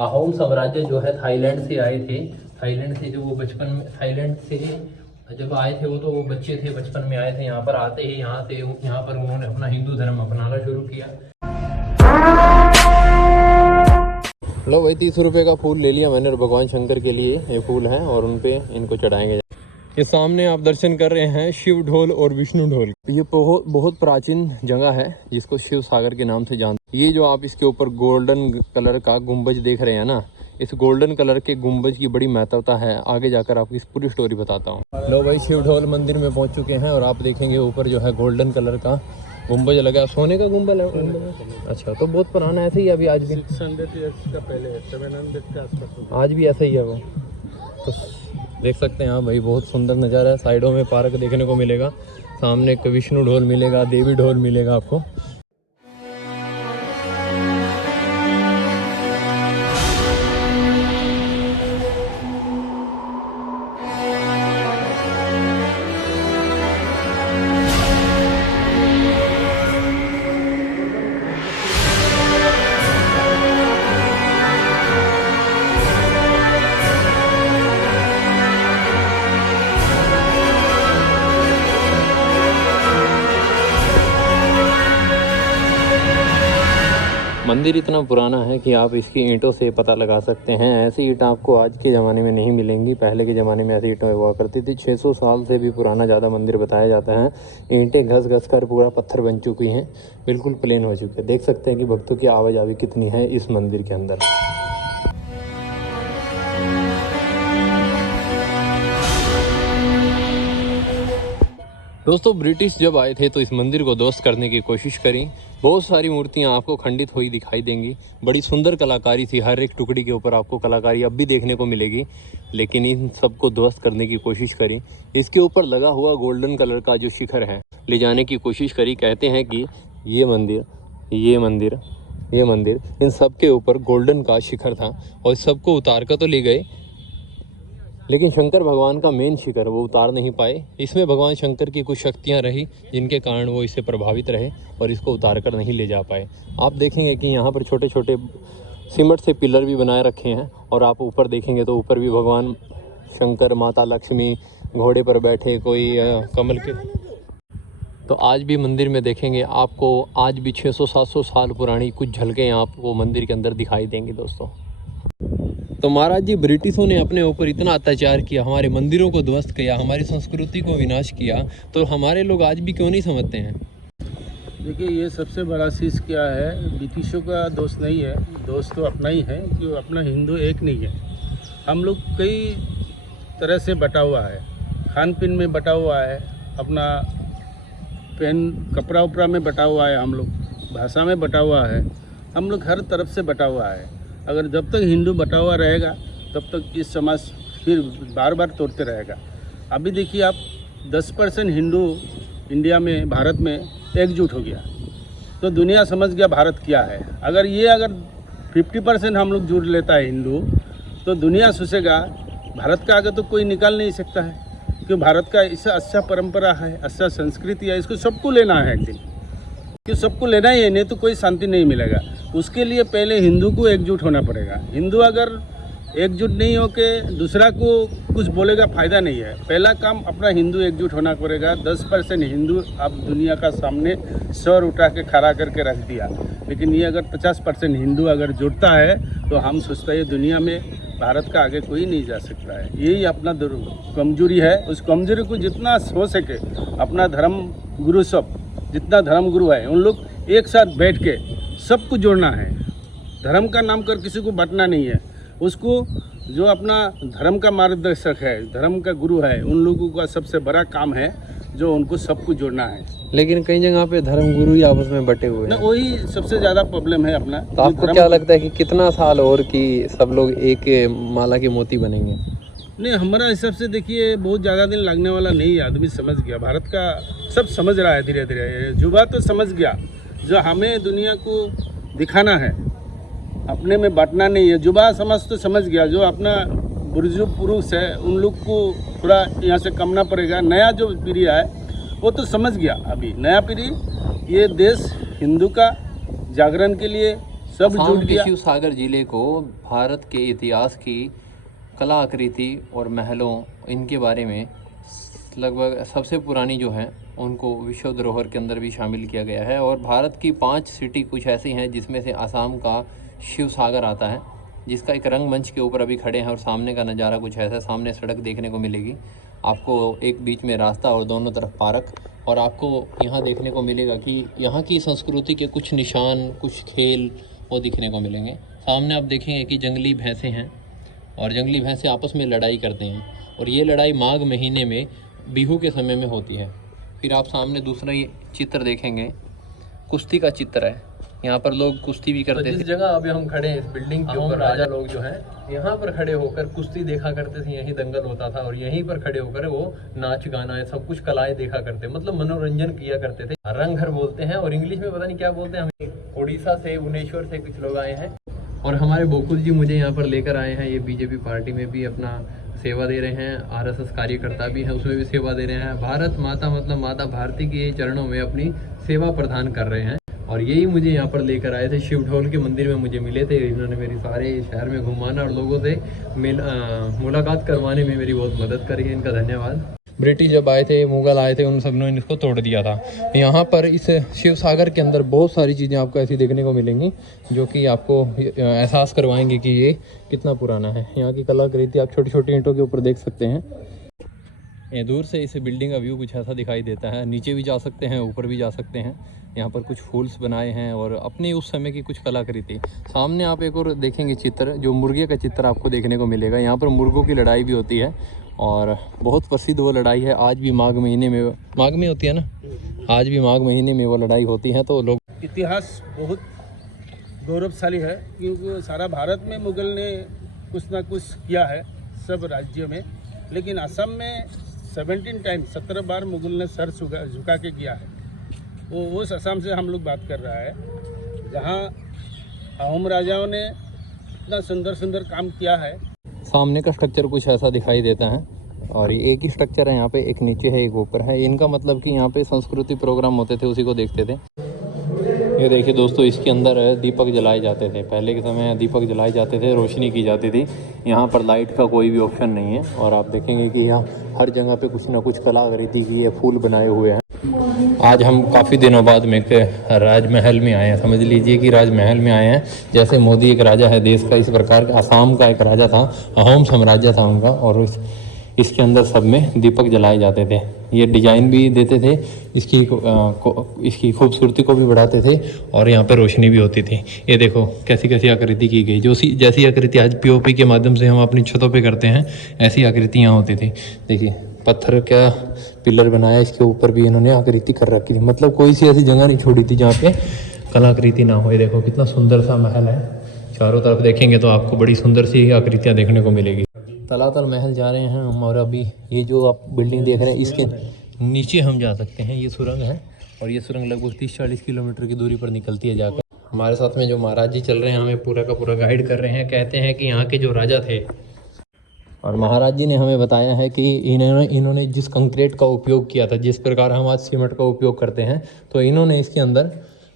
अहोम साम्राज्य जो है थाईलैंड से आए थे। थाईलैंड से जब वो बचपन में थाईलैंड से जब आए थे वो बच्चे थे, बचपन में आए थे। यहाँ पर आते ही यहाँ पर उन्होंने अपना हिंदू धर्म अपनाना शुरू किया। लो भाई 30 रुपये का फूल ले लिया मैंने और भगवान शंकर के लिए ये फूल हैं और उन पे इनको चढ़ाएंगे। ये सामने आप दर्शन कर रहे हैं शिव ढोल और विष्णु ढोल। ये बहुत प्राचीन जगह है जिसको शिव सागर के नाम से जानते। ये जो आप इसके ऊपर गोल्डन कलर का गुंबज देख रहे हैं ना, इस गोल्डन कलर के गुंबज की बड़ी महत्वता है। आगे जाकर आपको इस पूरी स्टोरी बताता हूँ। लो भाई शिव ढोल मंदिर में पहुँच चुके हैं और आप देखेंगे ऊपर जो है गोल्डन कलर का गुंबज लगा, सोने का गुंबज है। अच्छा, तो बहुत पुराना ऐसे ही अभी आज भी 600 ईयर्स का पहले 700 के आसपास आज भी ऐसा ही है वो। तो देख सकते हैं हाँ भाई, बहुत सुंदर नज़ारा है। साइडों में पार्क देखने को मिलेगा, सामने एक विष्णु ढोल मिलेगा, देवी ढोल मिलेगा आपको। मंदिर इतना पुराना है कि आप इसकी ईंटों से पता लगा सकते हैं। ऐसी ईंट आपको आज के ज़माने में नहीं मिलेंगी। पहले के ज़माने में ऐसी ईंटें हुआ करती थी। 600 साल से भी पुराना ज़्यादा मंदिर बताया जाता है। ईंटें घस घस कर पूरा पत्थर बन चुकी हैं, बिल्कुल प्लेन हो चुके हैं। देख सकते हैं कि भक्तों की आवाजाही कितनी है इस मंदिर के अंदर। दोस्तों ब्रिटिश जब आए थे तो इस मंदिर को ध्वस्त करने की कोशिश करी। बहुत सारी मूर्तियां आपको खंडित हुई दिखाई देंगी। बड़ी सुंदर कलाकारी थी, हर एक टुकड़ी के ऊपर आपको कलाकारी अब भी देखने को मिलेगी। लेकिन इन सबको ध्वस्त करने की कोशिश करी। इसके ऊपर लगा हुआ गोल्डन कलर का जो शिखर है ले जाने की कोशिश करी। कहते हैं कि ये मंदिर इन सब के ऊपर गोल्डन का शिखर था और सबको उतार कर तो ले गए, लेकिन शंकर भगवान का मेन शिखर वो उतार नहीं पाए। इसमें भगवान शंकर की कुछ शक्तियां रही जिनके कारण वो इससे प्रभावित रहे और इसको उतार कर नहीं ले जा पाए। आप देखेंगे कि यहाँ पर छोटे छोटे सीमेंट से पिलर भी बनाए रखे हैं और आप ऊपर देखेंगे तो ऊपर भी भगवान शंकर, माता लक्ष्मी घोड़े पर बैठे, कोई कमल के। तो आज भी मंदिर में देखेंगे आपको आज भी 600-700 साल पुरानी कुछ झलकें आपको मंदिर के अंदर दिखाई देंगी। दोस्तों तो महाराज जी ब्रिटिशों ने अपने ऊपर इतना अत्याचार किया, हमारे मंदिरों को ध्वस्त किया, हमारी संस्कृति को विनाश किया, तो हमारे लोग आज भी क्यों नहीं समझते हैं? देखिए ये सबसे बड़ा चीज़ क्या है, ब्रिटिशों का दोष नहीं है, दोष तो अपना ही है कि अपना हिंदू एक नहीं है। हम लोग कई तरह से बटा हुआ है, खान पीन में बटा हुआ है, अपना पेन कपड़ा उपड़ा में बटा हुआ है, हम लोग भाषा में बटा हुआ है, हम लोग हर तरफ से बटा हुआ है। अगर जब तक हिंदू बटा हुआ रहेगा तब तक इस समाज फिर बार बार तोड़ते रहेगा। अभी देखिए आप 10% हिंदू इंडिया में, भारत में एकजुट हो गया तो दुनिया समझ गया भारत क्या है। अगर 50% हम लोग जुड़ लेता है हिंदू तो दुनिया सोचेगा भारत का आगे तो कोई निकाल नहीं सकता है, क्योंकि भारत का इससे अच्छा परंपरा है, अच्छा संस्कृति है, इसको सबको लेना है एक दिन, कि सबको लेना ही है, नहीं तो कोई शांति नहीं मिलेगा। उसके लिए पहले हिंदू को एकजुट होना पड़ेगा। हिंदू अगर एकजुट नहीं होके दूसरा को कुछ बोलेगा फ़ायदा नहीं है। पहला काम अपना हिंदू एकजुट होना पड़ेगा। 10% हिंदू अब दुनिया का सामने सर उठा के खड़ा करके रख दिया, लेकिन ये अगर 50% हिंदू अगर जुड़ता है तो हम सोचते हैं दुनिया में भारत का आगे कोई नहीं जा सकता है। यही अपना कमजोरी है। उस कमजोरी को जितना हो सके अपना धर्म गुरु सब जितना धर्म गुरु है उन लोग एक साथ बैठ के सबको जोड़ना है। धर्म का नाम कर किसी को बांटना नहीं है। उसको जो अपना धर्म का मार्गदर्शक है, धर्म का गुरु है, उन लोगों का सबसे बड़ा काम है जो उनको सबको जोड़ना है। लेकिन कई जगह पे धर्म गुरु ही आपस में बटे हुए हैं, वही सबसे ज़्यादा प्रॉब्लम है अपना। तो आपको क्या लगता है कि कितना साल और कि सब लोग एक माला के मोती बनेंगे? नहीं, हमारा हिसाब से देखिए बहुत ज़्यादा दिन लगने वाला नहीं है। आदमी समझ गया, भारत का सब समझ रहा है धीरे धीरे। युवा तो समझ गया, जो हमें दुनिया को दिखाना है, अपने में बांटना नहीं है। युवा समाज तो समझ गया, जो अपना बुजुर्ग पुरुष है उन लोग को थोड़ा यहाँ से कमना पड़ेगा। नया जो पीढ़ी है वो तो समझ गया। अभी नया पीढ़ी ये देश हिंदू का जागरण के लिए सब असम जुट के गया। शिव सागर जिले को भारत के इतिहास की कला आकृति और महलों इनके बारे में लगभग सबसे पुरानी जो है उनको विश्व धरोहर के अंदर भी शामिल किया गया है। और भारत की 5 सिटी कुछ ऐसी हैं जिसमें से असम का शिव सागर आता है, जिसका एक रंगमंच के ऊपर अभी खड़े हैं और सामने का नज़ारा कुछ ऐसा, सामने सड़क देखने को मिलेगी आपको, एक बीच में रास्ता और दोनों तरफ पार्क। और आपको यहाँ देखने को मिलेगा कि यहाँ की संस्कृति के कुछ निशान, कुछ खेल वो दिखने को मिलेंगे। सामने आप देखेंगे कि जंगली भैंसें हैं और जंगली भैंसें आपस में लड़ाई करते हैं, और ये लड़ाई माघ महीने में बिहू के समय में होती है। फिर आप सामने दूसरा ये चित्र देखेंगे, कुश्ती का चित्र है। यहाँ पर लोग कुश्ती भी करते थे। जिस जगह अभी हम खड़े हैं इस बिल्डिंग के ऊपर, राजा लोग जो हैं यहाँ पर खड़े होकर कुश्ती देखा करते थे, यहीं दंगल होता था और यहीं पर खड़े होकर वो नाच गाना है सब कुछ कलाएं देखा करते, मतलब मनोरंजन किया करते थे। रंगघर बोलते हैं और इंग्लिश में पता नहीं क्या बोलते हैं। हम उड़ीसा से, भुवनेश्वर से कुछ लोग आए हैं और हमारे गोकुल जी मुझे यहाँ पर लेकर आए हैं। ये बीजेपी पार्टी में भी अपना सेवा दे रहे हैं, आरएसएस कार्यकर्ता भी हैं उसमें भी सेवा दे रहे हैं। भारत माता मतलब माता भारती के चरणों में अपनी सेवा प्रदान कर रहे हैं और यही मुझे यहाँ पर लेकर आए थे। शिव ढोल के मंदिर में मुझे मिले थे, इन्होंने मेरी सारे शहर में घुमाना और लोगों से मुलाकात करवाने में मेरी बहुत मदद करी है, इनका धन्यवाद। ब्रिटिश जब आए थे, मुगल आए थे, उन सब ने इसको तोड़ दिया था। यहाँ पर इस शिव सागर के अंदर बहुत सारी चीज़ें आपको ऐसी देखने को मिलेंगी जो कि आपको एहसास करवाएंगे कि ये कितना पुराना है। यहाँ की कलाकृति आप छोटी छोटी ईंटों के ऊपर देख सकते हैं। ये दूर से इस बिल्डिंग का व्यू कुछ ऐसा दिखाई देता है, नीचे भी जा सकते हैं, ऊपर भी जा सकते हैं। यहाँ पर कुछ फूल्स बनाए हैं और अपनी उस समय की कुछ कलाकृति। सामने आप एक और देखेंगे चित्र, जो मुर्गे का चित्र आपको देखने को मिलेगा। यहाँ पर मुर्गों की लड़ाई भी होती है और बहुत प्रसिद्ध वो लड़ाई है। आज भी माघ महीने में, माघ में होती है ना, आज भी माघ महीने में वो लड़ाई होती है। तो लोग, इतिहास बहुत गौरवशाली है क्योंकि सारा भारत में मुगल ने कुछ ना कुछ किया है सब राज्यों में, लेकिन असम में 17 बार मुगल ने सर झुका के किया है। वो उस असम से हम लोग बात कर रहा है जहाँ अहोम राजाओं ने इतना सुंदर सुंदर काम किया है। सामने का स्ट्रक्चर कुछ ऐसा दिखाई देता है और ये एक ही स्ट्रक्चर है, यहाँ पे एक नीचे है एक ऊपर है। इनका मतलब कि यहाँ पे संस्कृति प्रोग्राम होते थे, उसी को देखते थे। ये देखिए दोस्तों, इसके अंदर दीपक जलाए जाते थे, पहले के समय दीपक जलाए जाते थे, रोशनी की जाती थी। यहाँ पर लाइट का कोई भी ऑप्शन नहीं है और आप देखेंगे कि यहाँ हर जगह पे कुछ ना कुछ कलाकृति की ये फूल बनाए हुए हैं। आज हम काफ़ी दिनों बाद में एक राजमहल में आए हैं, समझ लीजिए कि राजमहल में आए हैं। जैसे मोदी एक राजा है देश का, इस प्रकार असम का एक राजा था, अहोम साम्राज्य था उनका, और इसके अंदर सब में दीपक जलाए जाते थे। ये डिजाइन भी देते थे, इसकी खूबसूरती को भी बढ़ाते थे और यहाँ पे रोशनी भी होती थी। ये देखो कैसी कैसी आकृति की गई, जैसी आकृति आज पीओपी के माध्यम से हम अपनी छतों पे करते हैं, ऐसी आकृति यहाँ होती थी। देखिए पत्थर का पिलर बनाया, इसके ऊपर भी इन्होंने आकृति कर रखी थी। मतलब कोई सी ऐसी जगह नहीं छोड़ी थी जहाँ पे कलाकृति ना हो। ये देखो कितना सुंदर सा महल है, चारों तरफ देखेंगे तो आपको बड़ी सुंदर सी आकृतियाँ देखने को मिलेगी। तलातल महल जा रहे हैं हम और अभी ये जो आप बिल्डिंग देख रहे हैं इसके नीचे हम जा सकते हैं। ये सुरंग है और ये सुरंग लगभग 30-40 किलोमीटर की दूरी पर निकलती है जाकर। हमारे साथ में जो महाराज जी चल रहे हैं हमें पूरा का पूरा गाइड कर रहे हैं। कहते हैं कि यहाँ के जो राजा थे और महाराज जी ने हमें बताया है कि इन्होंने जिस कंक्रीट का उपयोग किया था, जिस प्रकार हम आज सीमेंट का उपयोग करते हैं, तो इन्होंने इसके अंदर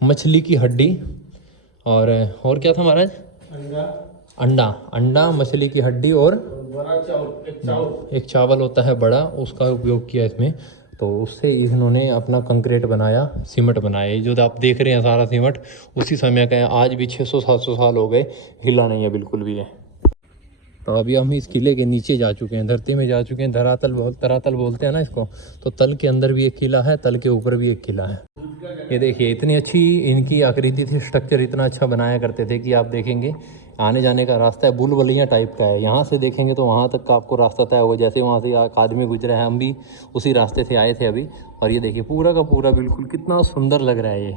मछली की हड्डी और क्या था महाराज, अंडा, मछली की हड्डी और एक चावल होता है बड़ा, उसका उपयोग किया इसमें। तो उससे इन्होंने अपना कंक्रीट बनाया, सीमेंट बनाया। ये जो आप देख रहे हैं सारा सीमेंट उसी समय का है। आज भी 600-700 साल हो गए, हिला नहीं है बिल्कुल भी है। तो अभी हम इस किले के नीचे जा चुके हैं, धरती में जा चुके हैं। धरातल बोलते हैं ना इसको। तो तल के अंदर भी एक किला है, तल के ऊपर भी एक किला है। ये देखिए इतनी अच्छी इनकी आकृति थी, स्ट्रक्चर इतना अच्छा बनाया करते थे कि आप देखेंगे आने जाने का रास्ता है बुलबुलिया टाइप का है। यहाँ से देखेंगे तो वहाँ तक का आपको रास्ता तय होगा। जैसे वहाँ से एक आदमी गुजरा है, हम भी उसी रास्ते से आए थे अभी। और ये देखिए पूरा का पूरा बिल्कुल कितना सुंदर लग रहा है। ये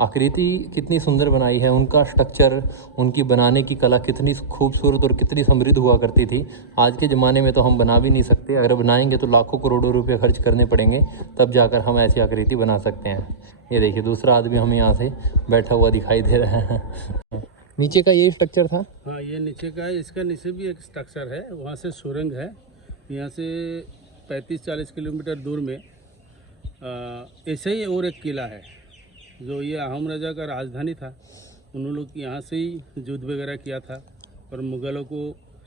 आकृति कितनी सुंदर बनाई है, उनका स्ट्रक्चर, उनकी बनाने की कला कितनी खूबसूरत और कितनी समृद्ध हुआ करती थी। आज के ज़माने में तो हम बना भी नहीं सकते। अगर बनाएंगे तो लाखों करोड़ों रुपए खर्च करने पड़ेंगे, तब जाकर हम ऐसी आकृति बना सकते हैं। ये देखिए दूसरा आदमी हमें यहाँ से बैठा हुआ दिखाई दे रहा है। नीचे का ये स्ट्रक्चर था। हाँ ये नीचे का है, इसका नीचे भी एक स्ट्रक्चर है, वहाँ से सुरंग है। यहाँ से 35-40 किलोमीटर दूर में ऐसे ही और एक किला है जो ये अहोम राजा का राजधानी था। उन्होंने लोग यहाँ से ही युद्ध वगैरह किया था और मुग़लों को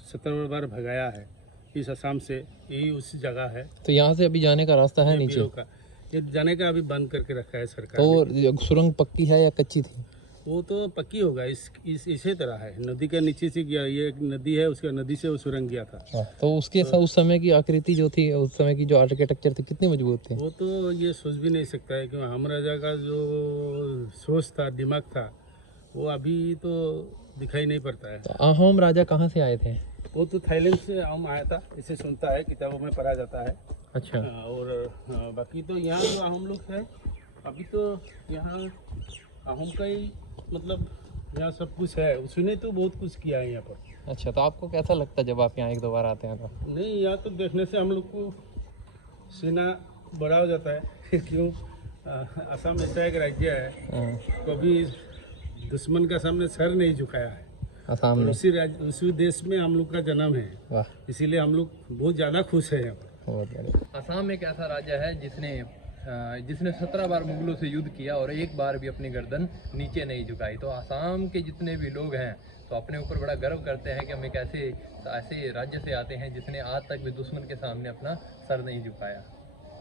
17 बार भगाया है इस असम से। यही उसी जगह है तो यहाँ से अभी जाने का रास्ता है ये नीचे? वीरों का। ये जाने का अभी बंद करके रखा है सरकार ने। तो सुरंग पक्की है या कच्ची थी? वो तो पक्की होगा, इसी तरह है, नदी का नीचे से गया, ये एक नदी है, उसका नदी से वो सुरंग गया था। तो उसके उस समय की आकृति जो थी, उस समय की जो आर्किटेक्चर थी, कितनी मजबूत थी? वो तो ये सोच भी नहीं सकता है कि हम राजा का जो सोच था, दिमाग था, वो अभी तो दिखाई नहीं पड़ता है। तो अहोम राजा कहाँ से आए थे? वो तो थाईलैंड से हम आया था, इसे सुनता है, किताबों में पढ़ा जाता है। अच्छा। और बाकी तो यहाँ जो अहोम लोग हैं, अभी तो यहाँ अहोम का ही मतलब यहाँ सब कुछ है, उसने तो बहुत कुछ किया है यहाँ पर। अच्छा, तो आपको कैसा लगता है जब आप यहाँ एक दो बार आते हैं तो? नहीं, यहाँ तो देखने से हम लोग को सीना बड़ा हो जाता है क्यों, असम ऐसा एक राज्य है कभी दुश्मन का सामने सर नहीं झुकाया है। असम में? उसी देश में हम लोग का जन्म है। वाह, इसीलिए हम लोग बहुत ज़्यादा खुश हैं यहाँ पर। बहुत बढ़िया। असम एक ऐसा राज्य है जिसने 17 बार मुगलों से युद्ध किया और एक बार भी अपनी गर्दन नीचे नहीं झुकाई। तो असम के जितने भी लोग हैं तो अपने ऊपर बड़ा गर्व करते हैं कि हम एक ऐसे राज्य से आते हैं जिसने आज तक भी दुश्मन के सामने अपना सर नहीं झुकाया।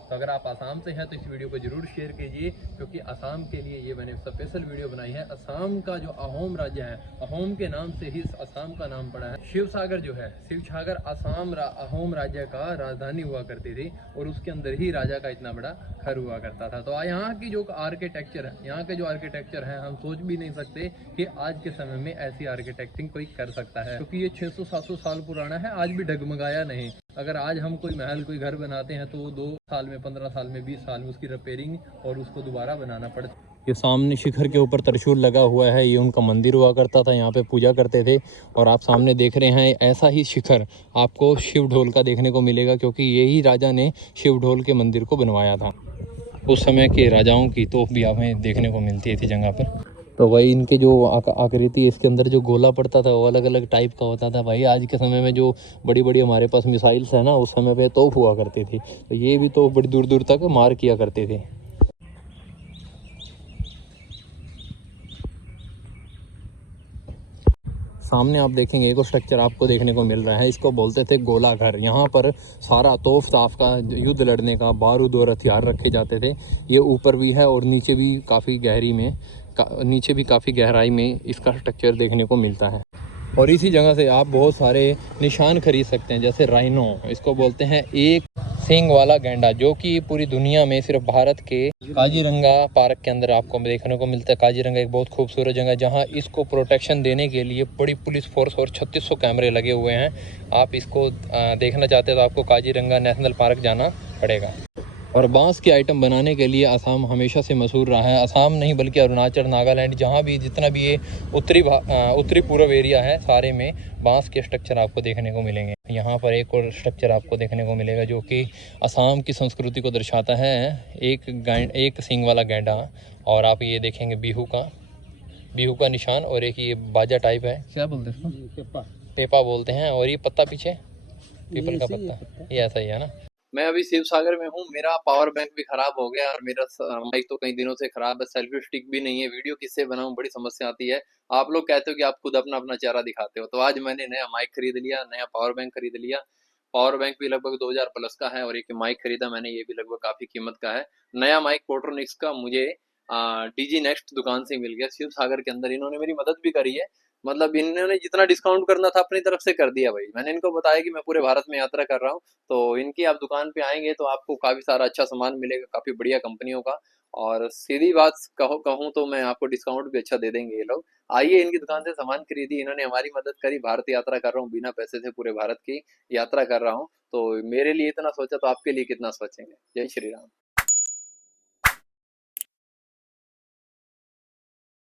तो अगर आप आसाम से हैं तो इस वीडियो को जरूर शेयर कीजिए, क्योंकि आसाम के लिए ये मैंने स्पेशल वीडियो बनाई है। आसाम का जो अहोम राज्य है, अहोम के नाम से ही इस आसाम का नाम पड़ा है। शिवसागर जो है, शिवसागर अहोम राज्य का राजधानी हुआ करती थी और उसके अंदर ही राजा का इतना बड़ा घर हुआ करता था। तो यहाँ की जो आर्किटेक्चर है, यहाँ के जो आर्किटेक्चर है, हम सोच भी नहीं सकते कि आज के समय में ऐसी आर्किटेक्चरिंग कोई कर सकता है, क्योंकि ये 600-700 साल पुराना है, आज भी डगमगाया नहीं। अगर आज हम कोई महल, कोई घर बनाते हैं तो वो 2 साल में, 15 साल में, 20 साल में उसकी रिपेयरिंग और उसको दोबारा बनाना पड़ता है। ये सामने शिखर के ऊपर त्रिशूल लगा हुआ है, ये उनका मंदिर हुआ करता था, यहाँ पे पूजा करते थे। और आप सामने देख रहे हैं ऐसा ही शिखर आपको शिव ढोल का देखने को मिलेगा, क्योंकि यही राजा ने शिव ढोल के मंदिर को बनवाया था। उस समय के राजाओं की तोप भी हमें देखने को मिलती है इसी जगह पर। तो वही इनके जो आकृति, इसके अंदर जो गोला पड़ता था वो अलग अलग टाइप का होता था। भाई आज के समय में जो बड़ी बड़ी हमारे पास मिसाइल्स है ना, उस समय पे तोप हुआ करती थी, तो ये भी तोप बड़ी दूर दूर तक मार किया करती थी। सामने आप देखेंगे एक और स्ट्रक्चर आपको देखने को मिल रहा है, इसको बोलते थे गोला घर। यहाँ पर सारा तोफ ताफ का, युद्ध लड़ने का बारूद और हथियार रखे जाते थे। ये ऊपर भी है और नीचे भी काफ़ी काफ़ी गहराई में इसका स्ट्रक्चर देखने को मिलता है। और इसी जगह से आप बहुत सारे निशान खरीद सकते हैं, जैसे राइनो, इसको बोलते हैं एक सींग वाला गैंडा, जो कि पूरी दुनिया में सिर्फ भारत के काजीरंगा पार्क के अंदर आपको देखने को मिलता है। काजीरंगा एक बहुत खूबसूरत जगह है जहां इसको प्रोटेक्शन देने के लिए बड़ी पुलिस फोर्स और 3600 कैमरे लगे हुए हैं। आप इसको देखना चाहते हैं तो आपको काजीरंगा नेशनल पार्क जाना पड़ेगा। और बांस के आइटम बनाने के लिए असम हमेशा से मशहूर रहा है। असम नहीं बल्कि अरुणाचल, नागालैंड, जहाँ भी जितना भी ये उत्तरी पूर्व एरिया है, सारे में बांस के स्ट्रक्चर आपको देखने को मिलेंगे। यहाँ पर एक और स्ट्रक्चर आपको देखने को मिलेगा जो कि असम की संस्कृति को दर्शाता है, एक सींग वाला गैंडा। और आप ये देखेंगे बिहू का निशान, और एक ये बाजा टाइप है, क्या बोलते हैं इसको? टेपा बोलते हैं। और ये पत्ता पीछे पीपल का पत्ता, ये ऐसा ही है ना। मैं अभी शिवसागर में हूँ, मेरा पावर बैंक भी खराब हो गया और मेरा माइक तो कई दिनों से खराब है, सेल्फी स्टिक भी नहीं है, वीडियो किससे बनाऊं, बड़ी समस्या आती है। आप लोग कहते हो कि आप खुद अपना चेहरा दिखाते हो, तो आज मैंने नया माइक खरीद लिया, नया पावर बैंक खरीद लिया। पावर बैंक भी लगभग 2000 प्लस का है और एक माइक खरीदा मैंने, ये भी लगभग काफी कीमत का है। नया माइक पोट्रोनिक्स का मुझे डीजी नेक्स्ट दुकान से मिल गया शिवसागर के अंदर। इन्होंने मेरी मदद भी करी है, मतलब इन्होंने जितना डिस्काउंट करना था अपनी तरफ से कर दिया भाई। मैंने इनको बताया कि मैं पूरे भारत में यात्रा कर रहा हूँ, तो इनकी आप दुकान पे आएंगे तो आपको काफी सारा अच्छा सामान मिलेगा, काफी बढ़िया कंपनियों का। और सीधी बात कहूँ तो मैं आपको डिस्काउंट भी अच्छा दे देंगे ये लोग। आइए इनकी दुकान से सामान खरीदिए, इन्होंने हमारी मदद करी। भारत यात्रा कर रहा हूँ, बिना पैसे से पूरे भारत की यात्रा कर रहा हूँ, तो मेरे लिए इतना सोचा तो आपके लिए कितना सोचेंगे। जय श्री राम।